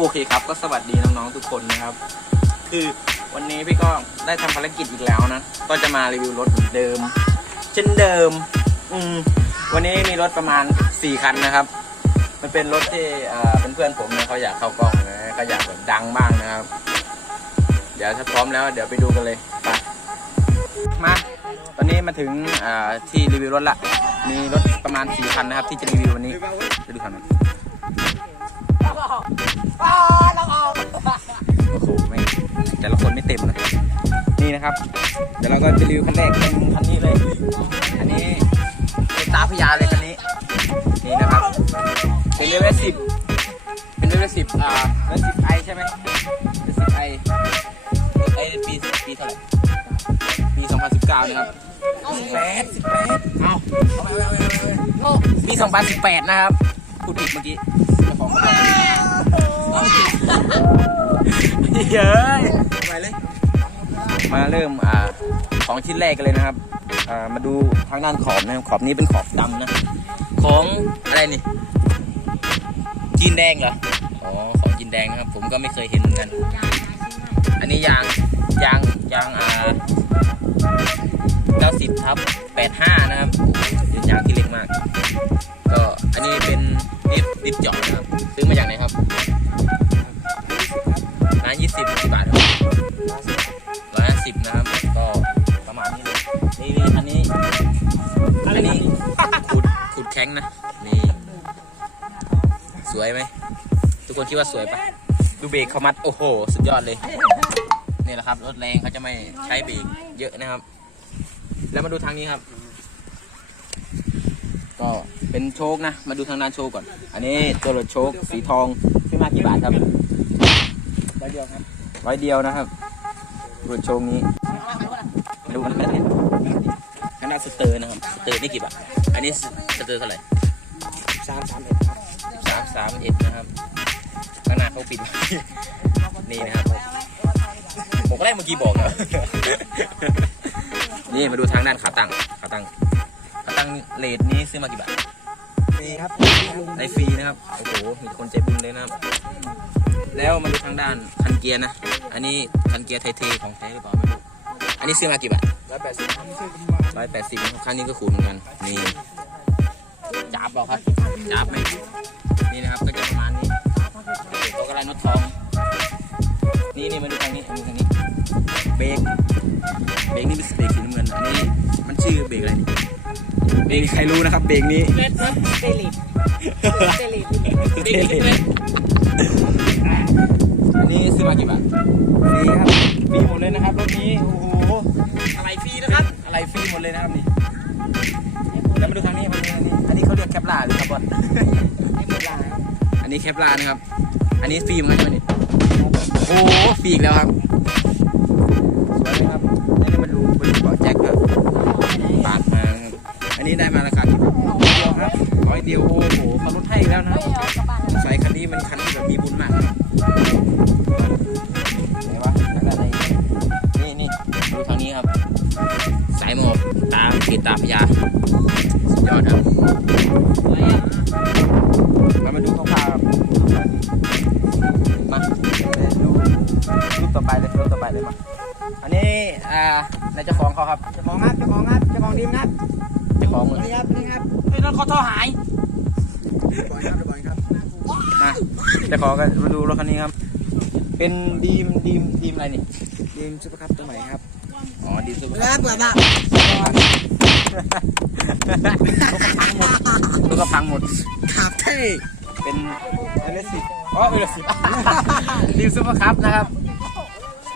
โอเคครับ ก็สวัสดีน้องๆทุกคนนะครับ คือวันนี้พี่ก็ได้ทำภารกิจอีกแล้วนะ ก็จะมารีวิวรถเหมือนเดิม เช่นเดิม อืมวันนี้มีรถประมาณ4คันนะครับ มันเป็นรถที่เป็นเพื่อนผมเนี่ยเขาอยากเข้ากล้องนะก็อยากแบบดังบ้างนะครับ เดี๋ยวถ้าพร้อมแล้วเดี๋ยวไปดูกันเลยไปมาตอนนี้มาถึงที่รีวิวรถละ มีรถประมาณ4คันนะครับ ที่จะรีวิววันนี้ไปดูคันนั้น โอ้โหไม่แต่ละคนไม่เต็มนะนี่นะครับ เดี๋ยวเราก็ไปรีวิวคันแรกเป็นคันนี้เลย อันนี้เป็นตาพญาเลยคันนี้ นี่นะครับ เป็นเวลสิบเป็นเวลสิบอ่าเวลสิบไอใช่ไหมเวลสิบไอไอปีปีเท่าไหร่ปีสองพันสิบเก้านะครับสิบแปดสิบแปดเอาเอาไปเอาไปเอาไปเอาไปปีสองพันสิบแปดนะครับ พูดผิดเมื่อกี้เจ้าของ เขาบอกเย้ยไปเลย มาเริ่มอ่าของชิ้นแรกกันเลยนะครับ อ่ามาดูทางด้านขอบนะครับขอบนี้เป็นขอบดำนะ ของอะไรนี่จีนแดงเหรอ อ๋อ ของจีนแดงนะครับ ผมก็ไม่เคยเห็นเหมือนกัน อันนี้ยางยางยางอ่า90ทับ85นะครับเป็นยางที่เล็กมาก ก็อันนี้เป็นดิฟดิฟเจาะนะครับ ซื้อมาจากไหนครับ ร้าน20บาทครับร้อยห้าสิบนะครับ ก็ประมาณนี้เลยนี่นี่อันนี้อันนี้ขุดขุดแข้งนะ นี่ สวยไหม ทุกคนคิดว่าสวยปะดูเบรกเขามัด โอ้โห สุดยอดเลย นี่แหละครับ รถแรงเขาจะไม่ใช้เบรกเยอะนะครับ แล้วมาดูทางนี้ครับ ก็เป็นโชคนะ มาดูทางด้านโชคก่อน อันนี้ตัวรถโชคสีทองซื้อมากี่บาทครับ อยเดียวครับร้อยเดียวนะครับรถโชคนี้มาดูกันแบบนี้ขนาดสเตอร์นะครับสเตอร์นี่กี่บาทอันนี้สเตอร์เท่าไหร่สามสามเอ็ดครับสามสามเอ็ดนะครับข้างหน้าเขาปิดนี่นะครับผมก็ได้เมื่อกี้บอกนะนี่มาดูทางด้านขาตั้งขาตั้งขาตั้งเลทนี้ซื้อมากี่บาทมีครับได้ฟรีนะครับโอ้โหมีคนใจบุญเลยนะครับ แล้วมาดูทางด้านคันเกียร์นะ อันนี้คันเกียร์ไทยเทของแท้หรือเปล่าไม่รู้อันนี้ซื้อมากี่บาทร้อยแปดสิบร้อยแปดสิบครั้งนี้ก็ขูดเหมือนกัน นี่จับบอกครับจับไหมนี่นะครับก็จะประมาณนี้ตัวกระไรนดทอง นี่นี่มาดูทางนี้มาดูทางนี้ เบรก เบรกนี่เป็นเบรกสีน้ำเงิน อันนี้มันชื่อเบรกอะไรนี่เบรกนี่ใครรู้นะครับ เบรกนี้เล็ดนะเตลิดเตลิดเท่เลยอั นนี้ซื้อมากี่บาทฟรีครับฟรีหมดเลยนะครับรถนี้โอ้โหอะไรฟรีนะครับ อะไรฟรีหมดเลยนะครับนี่แล้วมาดูทางนี้มาดูทางนี้ อันนี้เขาเรียกแคปลาหรือครับว่าอันนี้แคปลานะครับ อันนี้ฟิล์มไหมวะนี่โอ้โหฟิล์มอีกแล้วครับสวยไหมครับอันนี้มาดูมาดูเบาะแจ็คครับปาดมานะครับอันนี้ได้มาราคากี่บาทเดียวครับร้อยเดียวโอ้โหเขาลดให้อีกแล้วนะครับสายคันนี้มันคันที่แบบมีบุญมากนะครับ ตาเกตตาพญาสุดยอดครับมามาดูคร่าวๆครับมาดูรูปต่อไปเลยรูปต่อไปเลยมาอันนี้อ่านายเจ้าของเขาครับเจ้าของครับเจ้าของครับเจ้าของทีมครับเจ้าของเลยนี่ครับนี่ครับไอ้นั่นเขาท่อหายบอยครับบอยครับมาเจ้าของกันมาดูรถคันนี้ครับ เป็นดีมดีมดีมอะไรนี่ทีมซุปเปอร์คัพตัวใหม่ครับ อ๋อดีมซุปเปอร์แล้วเปิดบ้าลูกก็พังหมดขับเท่เป็นเอลสิบอ๋อเอลสิบดีมซุปเปอร์คัพนะครับ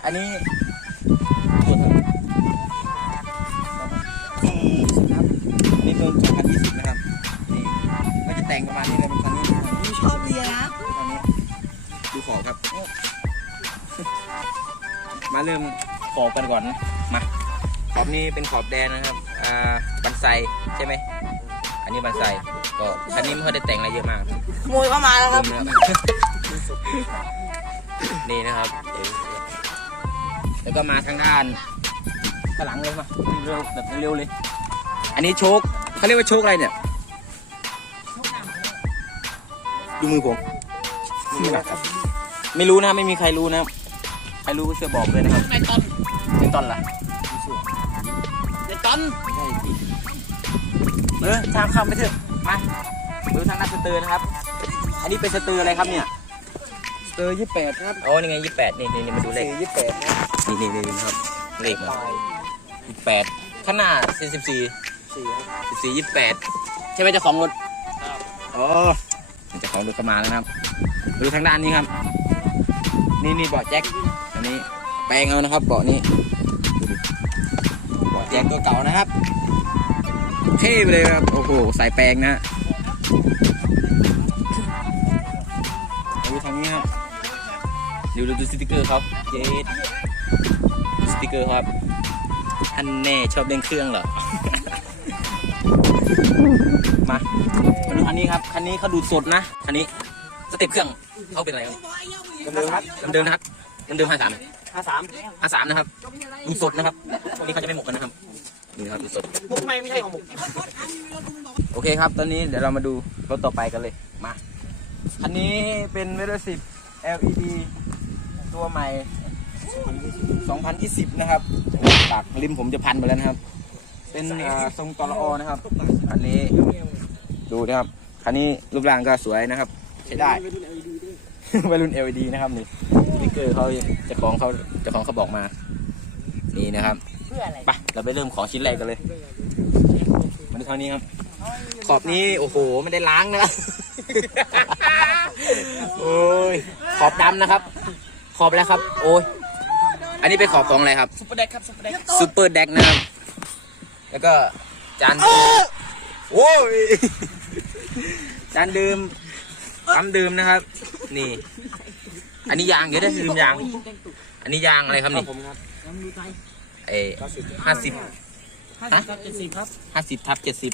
อันนี้ตัวเท่าไหร่ครับนี่เป็นสองพันยี่สิบนะครับ นี่ก็จะแต่งประมาณนี้เลยเป็นคันนี้นะครับผมชอบเรียนนะดูคันนี้ดูขอบครับ มาเริ่ม ขอบกันก่อนนะมาขอบนี้เป็นขอบแดงนะครับอ่าบันไซใช่ไหมอันนี้บันไซก็คันนี้ไม่ค่อยได้แต่งอะไรเยอะมากขโมยเข้ามาแล้วครับลืมแล้วนี่นะครับเดี๋ยวแล้วก็มาทางด้านข้างหลังเลยมาเร็วแบบเร็วเลย อันนี้โชคเขาเรียกว่าโชคอะไรเนี่ย ดูมือผม นี่นะครับ ไม่รู้นะครับไม่มีใครรู้นะครับใครรู้ก็ช่วยบอกเลยนะครับในตอน เป็นต้นละในตอนเออทางเข้าไปเถอะมาดูทางด้านสเตอร์นะครับ อันนี้เป็นสเตอร์อะไรครับเนี่ยเตอร์ยี่แปดครับโอ้นี่ไงยี่แปดนี่นี่นี่มาดูเลขสี่ยี่แปดนะนี่นี่นี่ครับเลขมาตายยี่แปดข้างหน้าสี่สิบสี่สี่ครับสิบสี่ยี่แปดใช่ไหมเจ้าของรถอ๋อเจ้าของรถก็มาแล้วนะครับดูทางด้านนี้ครับ นี่นี่เบาะแจ็คอันนี้แปลงเอานะครับเบาะนี้ดูดิ เบาะแจแจ็กคตัวเก่านะครับเท่ไปเลยครับ โอ้โห สายแปลงนะฮะดูทางนี้ครับดูดูดูสติกเกอร์เขาเย็ดดูสติกเกอร์ครับอันแน่ชอบเล่นเครื่องเหรอ มามาดูคันนี้ครับ คันนี้เขาดูดสดนะ คันนี้สเต็ปเครื่องเขาเป็นอะไรครับเดิมๆครับเดิมๆนะครับเดิมๆห้าสามห้าสามห้าสามนะครับ ดูสดนะครับนี่เขาจะไม่หมกกันนะครับ นี่นะครับดูสดพวกไม่ไม่ใช่ของผมโอเคครับ ตอนนี้เดี๋ยวเรามาดูรถต่อไปกันเลย มา คันนี้เป็นเวลสิบ LED ตัวใหม่ 2020 นะครับ ปากริมผมจะพันไปแล้วนะครับ เป็นอ่าทรงตอลอนะครับ คันนี้ ดูนะครับ คันนี้รูปร่างก็สวยนะครับ ใช้ได้วัยรุ่น LED นะครับนี่สติ๊กเกอร์เขาเจ้าของเขาเจ้าของเขาบอกมา นี่นะครับ เพื่ออะไรไป เราไปเริ่มของชิ้นแรกกันเลยมาดูเท่านี้ครับ ขอบนี้โอ้โหไม่ได้ล้างนะครับโอ้ยขอบดำนะครับ ขอบแล้วครับ โอ้ยอันนี้เป็นขอบของอะไรครับซุปเปอร์เด็กครับซุปเปอร์เด็กซูเปอร์แดกนะครับ แล้วก็จานโอ้ยจานดื่มปั๊มดื่มนะครับ นี่ อันนี้ยางเดี๋ยวได้ลืมยาง อันนี้ยางอะไรครับนี่ ผมครับยังมีไกลเอห้าสิบห้าสิบกับเจ็ดสิบครับห้าสิบทับเจ็ดสิบ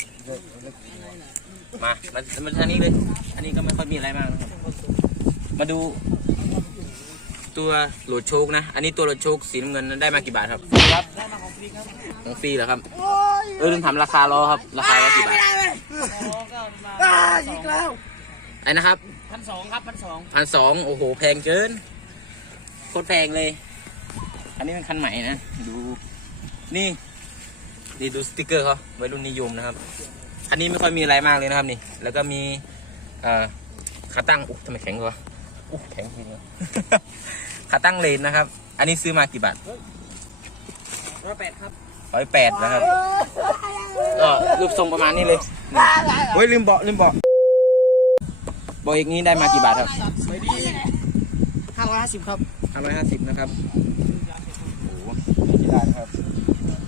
มามามาทางนี้เลย อันนี้ก็ไม่ค่อยมีอะไรมากนะครับ มาดู ตัวโหลดโชคนะ อันนี้ตัวโหลดโชคสีน้ำเงินนั้นได้มากี่บาทครับ ครับได้มาของฟรีครับ ของฟรีเหรอครับ เออลืมถามราคาล้อครับ ราคาล้อกี่บาทโอ้ก็มาอ่าอีกแล้วไอ้นะครับพันสองครับพันสองพันสองโอ้โห แพงเกิน โคตรแพงเลย อันนี้เป็นคันใหม่นะ ดู นี่ นี่ดูสติกเกอร์เขาวัยรุ่นนิยมนะครับอันนี้ไม่ค่อยมีอะไรมากเลยนะครับนี่ แล้วก็มีเอ่อขาตั้งอุ๊ยทำไมแข็งวะอุ๊ยแข็งจริงวะขาตั้งเลนนะครับ อันนี้ซื้อมากี่บาทร้อยแปดครับร้อยแปดนะครับก็รูปทรงประมาณนี้เลยนี่เฮ้ยลืมเบาะลืมเบาะเบาะอีกนี้ได้มากี่บาทครับไม่ดีห้าร้อยห้าสิบครับห้าร้อยห้าสิบนะครับโอ้โหที่ ได้นะครับ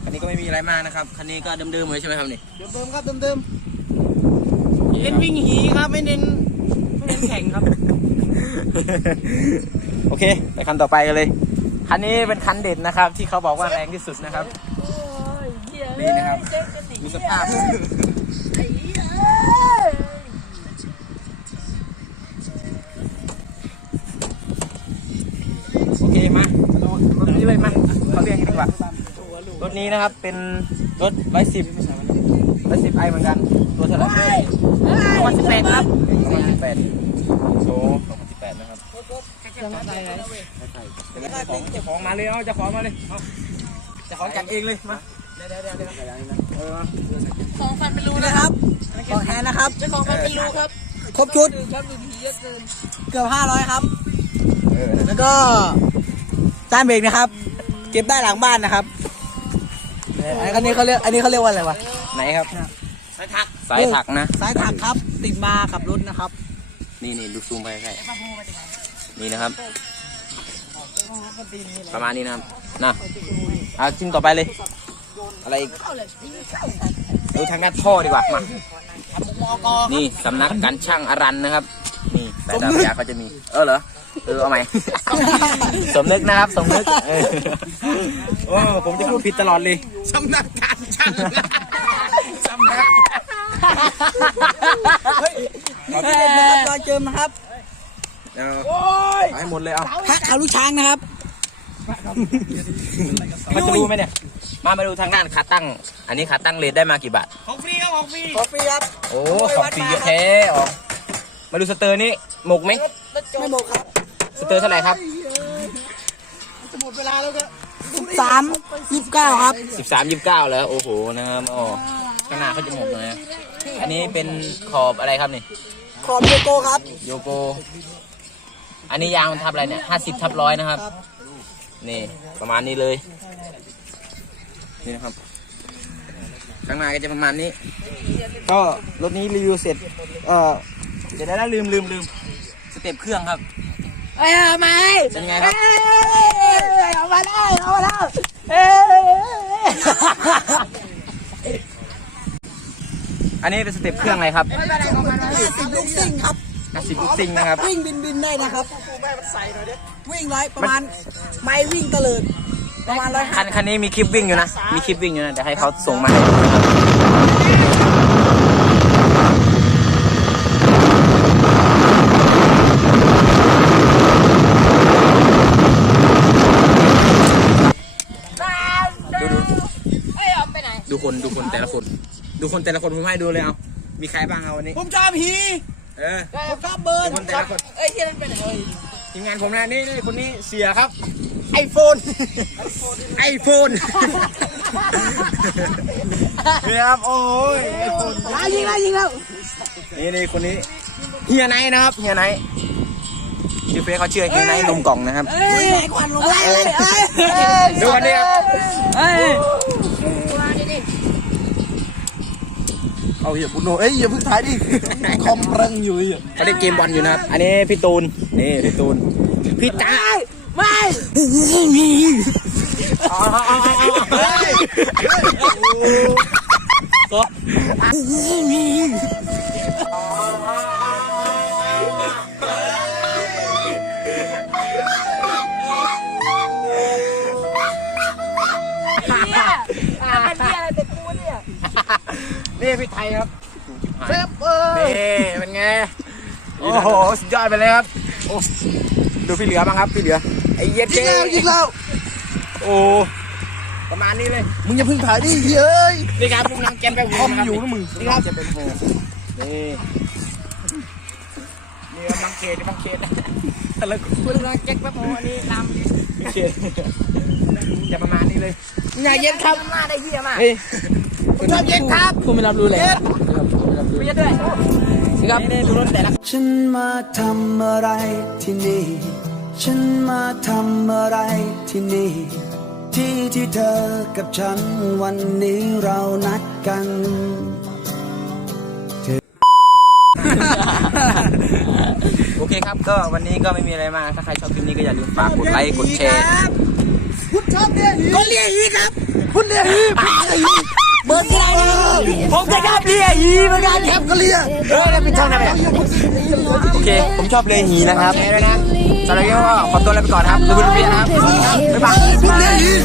คันนี้ก็ไม่มีอะไรมากนะครับ คันนี้ก็เดิมๆเลยใช่ไหมครับนี่ เดิมๆครับเดิมๆเน้นวิ่งหีครับไม่เน้นไม่เน้นแข่งครับ โอเค ไปคันต่อไปกันเลย คันนี้เป็นคันเด็ดนะครับ ที่เขาบอกว่าแรงที่สุดนะครับนี่นะครับดูสภาพ รถนี้นะครับเป็นรถร้อยสิบร้อยสิบไอเหมือนกัน ตัวเท่าไหร่ประมาณสิบแปดครับประมาณสิบแปดโชว์สองพันสิบแปดนะครับเครื่องอะไรเลยเดี๋ยวเจ้าของเจ้าของมาเลยเอาเจ้าของมาเลยเอาเจ้าของจัดเองเลยมาเดี๋ยวเดี๋ยวเดี๋ยวเดี๋ยวเออมาสองฟันเป็นรูนะครับของแทนนะครับเจ้าของฟันเป็นรูครับครบชุดครับดูผีเยอะเกินเกือบห้าร้อยครับเออแล้วก็จานเบรกนะครับ เก็บได้หลังบ้านนะครับ อันนี้เขาเรียก อันนี้เขาเรียกว่าอะไรวะ ไหนครับ สายถัก สายถักนะ สายถักครับ ติดมาขับรถนะครับ นี่นี่ดูซูมไปใกล้ๆนี่นะครับ ประมาณนี้นะครับนะเอาชิ้นต่อไปเลย อะไรอีกดูทางด้านท่อดีกว่า มา นี่สำนักการช่างอารันนะครับ นี่สายดาบยาเขาจะมี เออเหรอ เออเอาใหม่ สมนึกนะครับ สมนึกเออโอ้ผมจะพูดผิดตลอดเลยสำนักการช่างสำนักขอบเคุณนะครับรอยเจิมนะครับเอาเอาให้หมดเลยเอาพระเขาลูกช้างนะครับเขาจะรู้ไหมเนี่ย มามาดูทางด้านขาตั้ง อันนี้ขาตั้งเลนได้มากี่บาท ของฟรีครับของฟรีของฟรีครับ โอ้ของฟรีเยอะแท้อ๋อมาดูสเตอร์นี่หมกไหมไม่หมดครับส เตอร์เท่าไหร่ครับสามยี่สิบเก้าครับสิบสามยี่สิบเก้าแล้วโอ้โหนะครับอ๋อข้างหน้าเขาจะหมกเลยนะอันนี้เป็นขอบอะไรครับนี่ขอบโยโกครับ โยโก อันนี้ยางมันทับอะไรเนี่ยห้าสิบทับร้อยนะครับ นี่ประมาณนี้เลย นี่นะครับ ข้างหน้าก็จะประมาณนี้ ก็รถนี้รีวิวเสร็จ เออเดี๋ยวได้ลืมลืมลืมสเต็ปเครื่องครับ เอ้ยเอามาเป็นไงครับเอามาได้เอามาได้เอ้ยอันนี้เป็นสเต็ปเครื่องอะไรครับสิบลูกซิ่งครับสิบลูกซิงนะครับ วิ่งบินบินได้นะครับวิ่งร้อยประมาณไม่วิ่งตะเลิดประมาณร้อยคันคันนี้มีคลิปวิ่งอยู่นะ มีคลิปวิ่งอยู่นะ เดี๋ยวให้เขาส่งมาให้ดูนะครับดูดูดูคนดู คนแต่ละคน ดูคนแต่ละคนผมให้ดูเลยเอามีใครบ้างเอาวันนี้ ผมชอบฮีเออ ผมชอบเบิร์นดูคนแต่ละคน เอ้ยที่นั่นเป็นเอ้ยทีมงานผมนะนี่นี่คนนี้เสียครับไอโฟนไอโฟนนี่ครับโอ้ยไอโฟนอะยิงแล้วยิงแล้วนี่นี่คนนี้เฮียไนท์นะครับเฮียไนท์ชื่อเฟซเขาชื่อเฮียไนท์นมกล่องนะครับเอ้ยไอ้ควันลงไปเลยเอ้ยดูกันดิครับ เอาเหี้ย่าคุณโนเอ้ยอย่าเพึ่งถ่ายดิ คอมเรังอยู่อะเขาเล่นเกมบอลอยู่นะครับ อันนี้พี่ตูน นี่พี่ตูน พี่จ้าไม่ นี่พี่ไทยครับเฟบเออนี่เป็นไง โอ้โห สุดยอดไปเลยครับ โอ้ ดูพี่เหลือบ้างครับ พี่เหลือ ไอ้เย็ดยิเก้งแล้วยิงแล้วโอ้ ประมาณนี้เลย มึงอย่าเพิ่งถ่ายดิเฮ้ย นี่ครับพวกน้ำแกนไปคอมอยู่นะมึง นี่ครับจะเป็นโฮนี่นี่กำลังเขตกำลังเขตแล้วคุณกำลังแจ็คแป๊บโฮอันนี้ลำเขตจะประมาณนี้เลยอย่าเย็นครับหน้าได้เหี้ยมากเฮ้ย ผมชอบเย็นครับคุณไม่รับรู้เลยไม่ยัดด้วยครับนี่ดูรถแต่ละฉันมาทำอะไรที่นี่ ฉันมาทำอะไรที่นี่ ที่ที่เธอกับฉันวันนี้เรานัดกันโอเคครับก็วันนี้ก็ไม่มีอะไรมากถ้าใครชอบคลิปนี้ก็อย่าลืมฝากกดไลค์กดแชร์คุณชอบเรียกก็เรียกอีครับ คุณเรียกอี เบอร์ที่ไหนผมจะชอบเรียกอีเหมือนกันครับก็เรียก เออแล้วเป็นช่องไหนไปโอเค ผมชอบเลยหีนะครับเลยนะสำหรับวันนี้ก็ขอตัวลาไปก่อนครับดูวิดีโอนะครับ บ๊ายบาย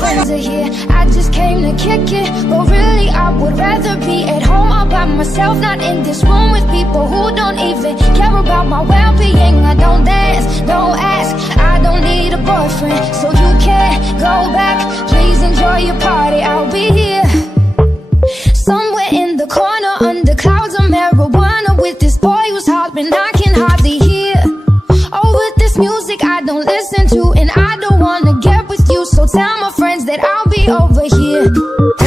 friends are here. I just came to kick it, but really I would rather be at home all by myself, not in this room with people who don't even care about my well-being. I don't dance, don't ask, I don't need a boyfriend, so you can't go back. Please enjoy your party, I'll be here. The corner, under clouds of marijuana, with this boy who's hollering, I can hardly hear. Oh, with this music I don't listen to, and I don't wanna get with you. So tell my friends that I'll be over here.